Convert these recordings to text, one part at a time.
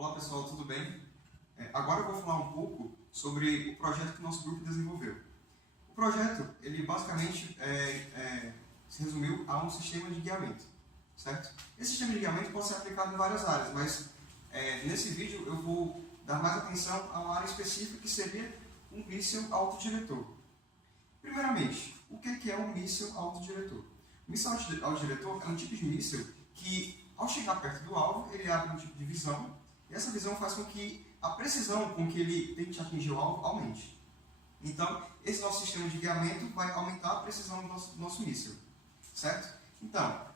Olá pessoal, tudo bem? Agora eu vou falar um pouco sobre o projeto que o nosso grupo desenvolveu. O projeto, ele basicamente se resumiu a um sistema de guiamento, certo? Esse sistema de guiamento pode ser aplicado em várias áreas, mas nesse vídeo eu vou dar mais atenção a uma área específica que seria um míssil autodiretor. Primeiramente, o que é um míssil autodiretor? O míssil autodiretor é um tipo de míssil que, ao chegar perto do alvo, ele abre um tipo de visão, e essa visão faz com que a precisão com que ele tente atingir o alvo aumente. Então, esse nosso sistema de guiamento vai aumentar a precisão do nosso míssil, certo? Então,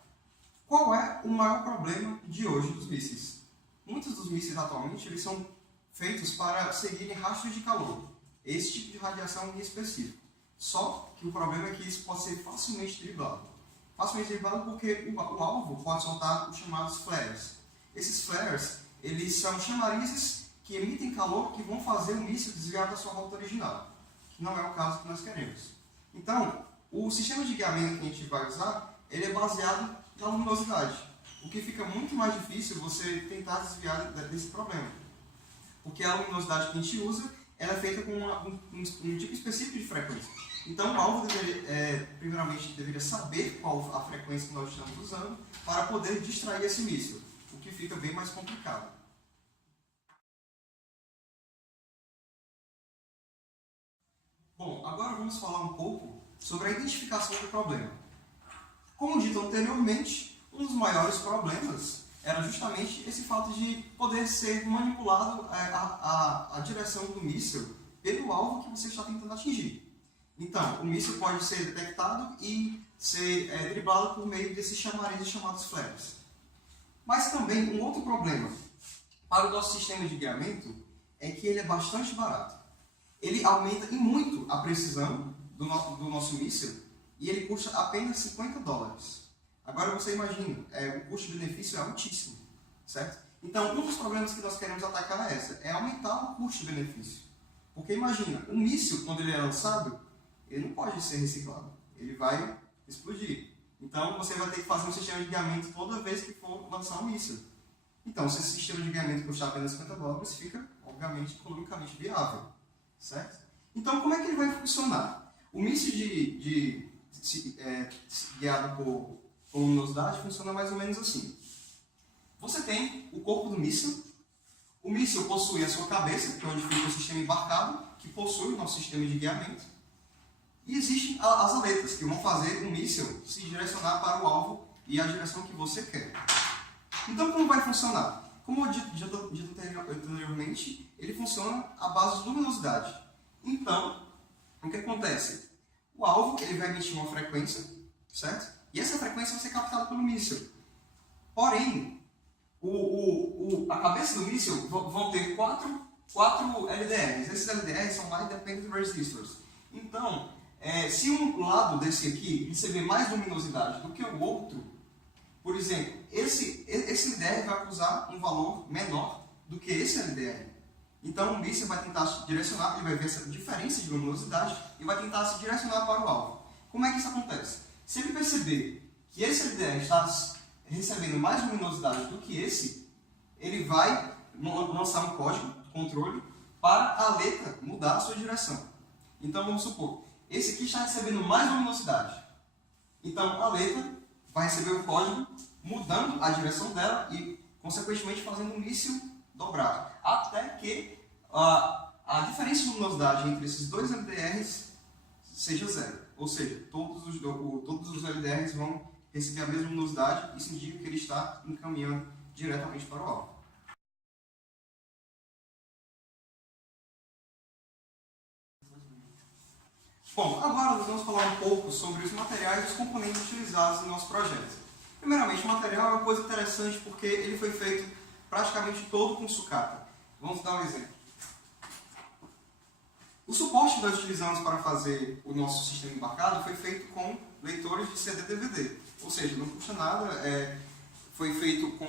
qual é o maior problema de hoje dos mísseis? Muitos dos mísseis atualmente eles são feitos para seguirem rastros de calor, esse tipo de radiação em específico. Só que o problema é que isso pode ser facilmente driblado. Facilmente driblado porque o alvo pode soltar os chamados flares. Esses flares, eles são chamarizes que emitem calor que vão fazer o míssil desviar da sua rota original, que não é o caso que nós queremos. Então, o sistema de guiamento que a gente vai usar, ele é baseado na luminosidade, o que fica muito mais difícil você tentar desviar desse problema. Porque a luminosidade que a gente usa, ela é feita com um tipo específico de frequência. Então, o alvo primeiramente deveria saber qual a frequência que nós estamos usando para poder distrair esse míssil, o que fica bem mais complicado. Bom, agora vamos falar um pouco sobre a identificação do problema. Como dito anteriormente, um dos maiores problemas era justamente esse fato de poder ser manipulado a direção do míssil pelo alvo que você está tentando atingir. Então, o míssil pode ser detectado e ser driblado por meio desses chamarizes chamados flares. Mas também um outro problema para o nosso sistema de guiamento é que ele é bastante barato. Ele aumenta em muito a precisão do nosso míssil e ele custa apenas $50. Agora você imagina, o custo-benefício é altíssimo, certo? Então, um dos problemas que nós queremos atacar é aumentar o custo-benefício. Porque imagina, um míssil, quando ele é lançado, ele não pode ser reciclado, ele vai explodir. Então, você vai ter que fazer um sistema de guiamento toda vez que for lançar um míssil. Então, se esse sistema de guiamento custar apenas $50, fica, obviamente, economicamente viável, certo? Então, como é que ele vai funcionar? O míssil guiado por luminosidade funciona mais ou menos assim. Você tem o corpo do míssil. O míssil possui a sua cabeça, que é onde fica o sistema embarcado, que possui o nosso sistema de guiamento. E existem as aletas, que vão fazer o míssil se direcionar para o alvo e a direção que você quer. Então, como vai funcionar? Como eu dito anteriormente, ele funciona à base de luminosidade. Então, o que acontece? O alvo ele vai emitir uma frequência, certo? E essa frequência vai ser captada pelo míssil. Porém, a cabeça do míssil vão ter quatro LDRs. Esses LDRs são Light Dependent Resistors. Então, se um lado desse aqui receber mais luminosidade do que o outro, por exemplo, esse LDR vai usar um valor menor do que esse LDR. Então, o míssil vai tentar se direcionar, ele vai ver essa diferença de luminosidade e vai tentar se direcionar para o alvo. Como é que isso acontece? Se ele perceber que esse LDR está recebendo mais luminosidade do que esse, ele vai lançar um código de controle para a aleta mudar a sua direção. Então, vamos supor, esse aqui está recebendo mais luminosidade. Então, a aleta vai receber o código mudando a direção dela e, consequentemente, fazendo o míssil dobrar. Até que a diferença de luminosidade entre esses dois LDRs seja zero. Ou seja, todos os LDRs vão receber a mesma luminosidade. Isso indica que ele está encaminhando diretamente para o alvo. Bom, agora nós vamos falar um pouco sobre os materiais e os componentes utilizados no nosso projeto. Primeiramente, o material é uma coisa interessante porque ele foi feito praticamente todo com sucata. Vamos dar um exemplo. O suporte que nós utilizamos para fazer o nosso sistema embarcado foi feito com leitores de CD-DVD. Ou seja, não custa nada, foi feito com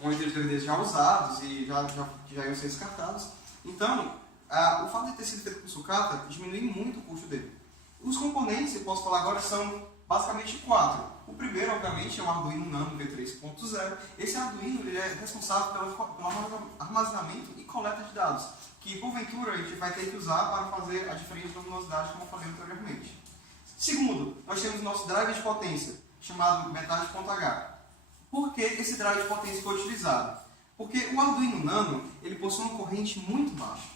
leitores de DVDs já usados e que já iam ser descartados. Então, o fato de ter sido feito com sucata diminui muito o custo dele. Os componentes, eu posso falar agora, são basicamente 4. O primeiro, obviamente, é o Arduino Nano V3.1, 3.0. Esse Arduino ele é responsável pelo armazenamento e coleta de dados, que porventura a gente vai ter que usar para fazer a diferença de luminosidade, como eu falei anteriormente. Segundo, nós temos o nosso driver de potência, chamado metade.h. Por que esse driver de potência foi utilizado? Porque o Arduino Nano ele possui uma corrente muito baixa.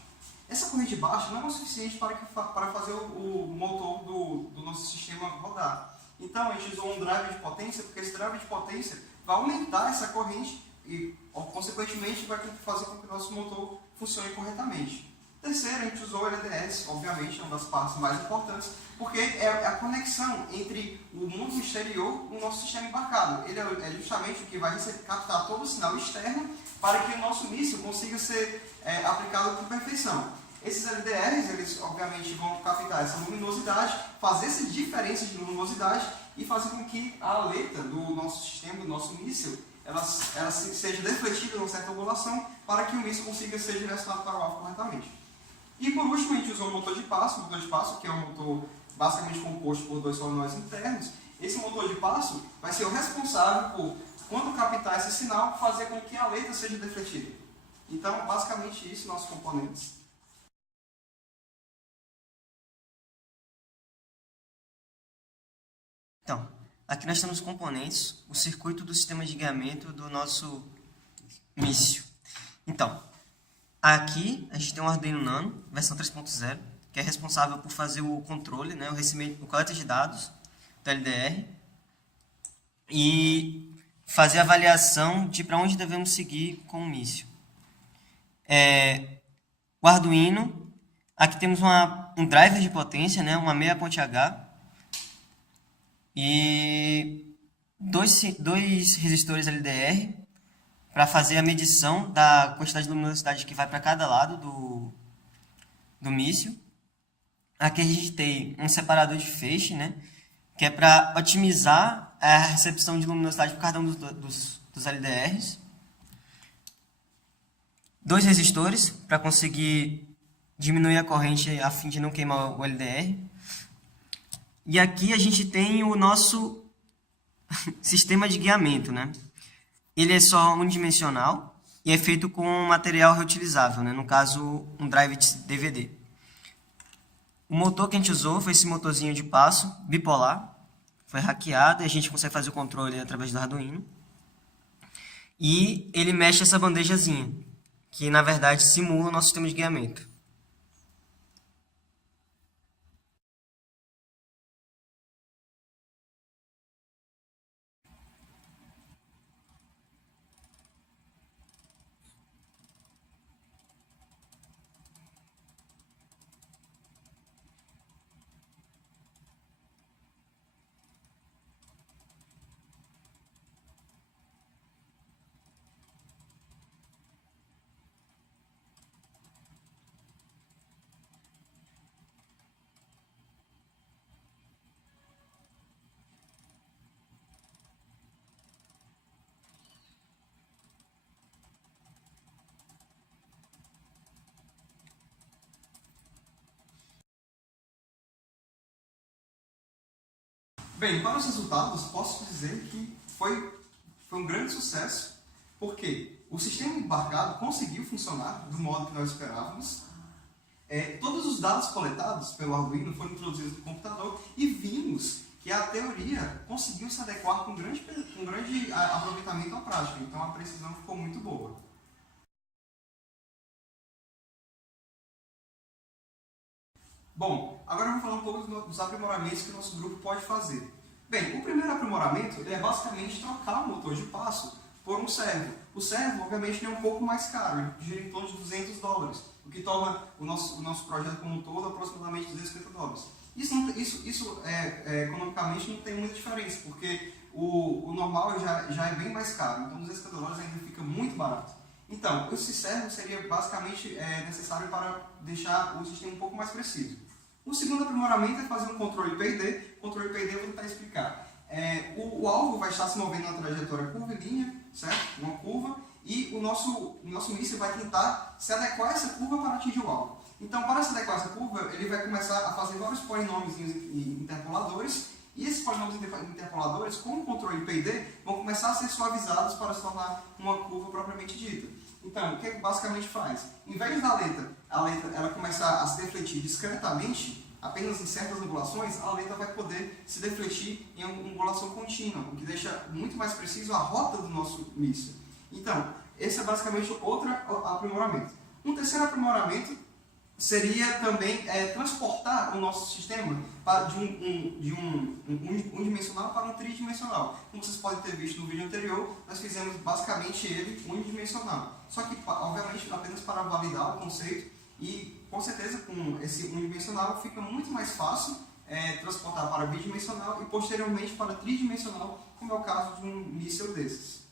Essa corrente baixa não é o suficiente para fazer o motor do nosso sistema rodar. Então, a gente usou um driver de potência, porque esse driver de potência vai aumentar essa corrente e, consequentemente, vai fazer com que o nosso motor funcione corretamente. Terceiro, a gente usou o LDS, obviamente, é uma das partes mais importantes, porque é a conexão entre o mundo exterior e o nosso sistema embarcado. Ele é justamente o que vai captar todo o sinal externo para que o nosso míssil consiga ser aplicado com perfeição. Esses LDRs, eles obviamente vão captar essa luminosidade, fazer essa diferença de luminosidade e fazer com que a aleta do nosso sistema, do nosso míssil, ela seja defletida numa certa angulação para que o míssil consiga ser direcionado para o alvo corretamente. E por último, a gente usou o motor de passo, que é um motor basicamente composto por 2 solenoides internos. Esse motor de passo vai ser o responsável por, quando captar esse sinal, fazer com que a aleta seja defletida. Então, basicamente isso, nossos componentes. Então, aqui nós temos os componentes, o circuito do sistema de guiamento do nosso míssil. Então, aqui a gente tem um Arduino Nano, versão 3.0, que é responsável por fazer o controle, né, o coleta de dados do LDR e fazer a avaliação de para onde devemos seguir com o míssil. O Arduino, aqui temos um driver de potência, né, uma 6.H, e dois resistores LDR para fazer a medição da quantidade de luminosidade que vai para cada lado do míssil. Aqui a gente tem um separador de feixe, né, que é para otimizar a recepção de luminosidade por cada um dos LDRs. 2 resistores para conseguir diminuir a corrente a fim de não queimar o LDR. E aqui a gente tem o nosso sistema de guiamento, né? Ele é só unidimensional e é feito com material reutilizável, né? No caso, um drive de DVD. O motor que a gente usou foi esse motorzinho de passo bipolar. Foi hackeado e a gente consegue fazer o controle através do Arduino. E ele mexe essa bandejazinha, que na verdade simula o nosso sistema de guiamento. Bem, para os resultados, posso dizer que foi um grande sucesso, porque o sistema embarcado conseguiu funcionar do modo que nós esperávamos. Todos os dados coletados pelo Arduino foram introduzidos no computador e vimos que a teoria conseguiu se adequar com grande aproveitamento à prática, então a precisão ficou muito boa. Bom, agora vamos falar um pouco dos aprimoramentos que o nosso grupo pode fazer. Bem, o primeiro aprimoramento é basicamente trocar o motor de passo por um servo. O servo, obviamente, é um pouco mais caro, ele gira em torno de $200, o que torna o nosso projeto como um todo aproximadamente $250. Isso economicamente não tem muita diferença, porque o normal já é bem mais caro, então $250 ainda fica muito barato. Então, esse servo seria basicamente necessário para deixar o sistema um pouco mais preciso. O segundo aprimoramento é fazer um controle PID. O controle PID eu vou tentar explicar. O alvo vai estar se movendo na trajetória curvilínea, certo? Uma curva, e o nosso míssil vai tentar se adequar a essa curva para atingir o alvo. Então, para se adequar a essa curva, ele vai começar a fazer vários polinômios interpoladores E esses polinômios interpoladores, com o controle PID, vão começar a ser suavizados para se tornar uma curva propriamente dita. Então, o que basicamente faz? Em vez da a letra ela começar a se defletir discretamente, apenas em certas angulações, a letra vai poder se defletir em uma angulação contínua, o que deixa muito mais preciso a rota do nosso míssil. Então, esse é basicamente outro aprimoramento. Um terceiro aprimoramento seria também transportar o nosso sistema de um unidimensional para um tridimensional. Como vocês podem ter visto no vídeo anterior, nós fizemos basicamente ele unidimensional. Só que, obviamente, apenas para validar o conceito e, com certeza, com esse unidimensional fica muito mais fácil transportar para bidimensional e, posteriormente, para tridimensional, como é o caso de um míssil desses.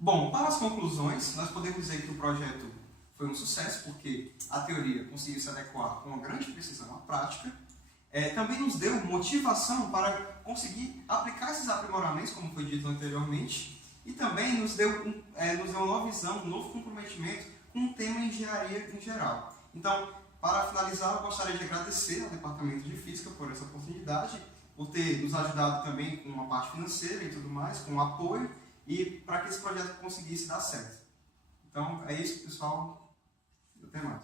Bom, para as conclusões, nós podemos dizer que o projeto foi um sucesso, porque a teoria conseguiu se adequar com uma grande precisão à prática. Também nos deu motivação para conseguir aplicar esses aprimoramentos, como foi dito anteriormente, e também nos deu uma nova visão, um novo comprometimento com o tema engenharia em geral. Então, para finalizar, eu gostaria de agradecer ao Departamento de Física por essa oportunidade, por ter nos ajudado também com a parte financeira e tudo mais, com o apoio, e para que esse projeto conseguisse dar certo. Então, é isso, pessoal. Até mais.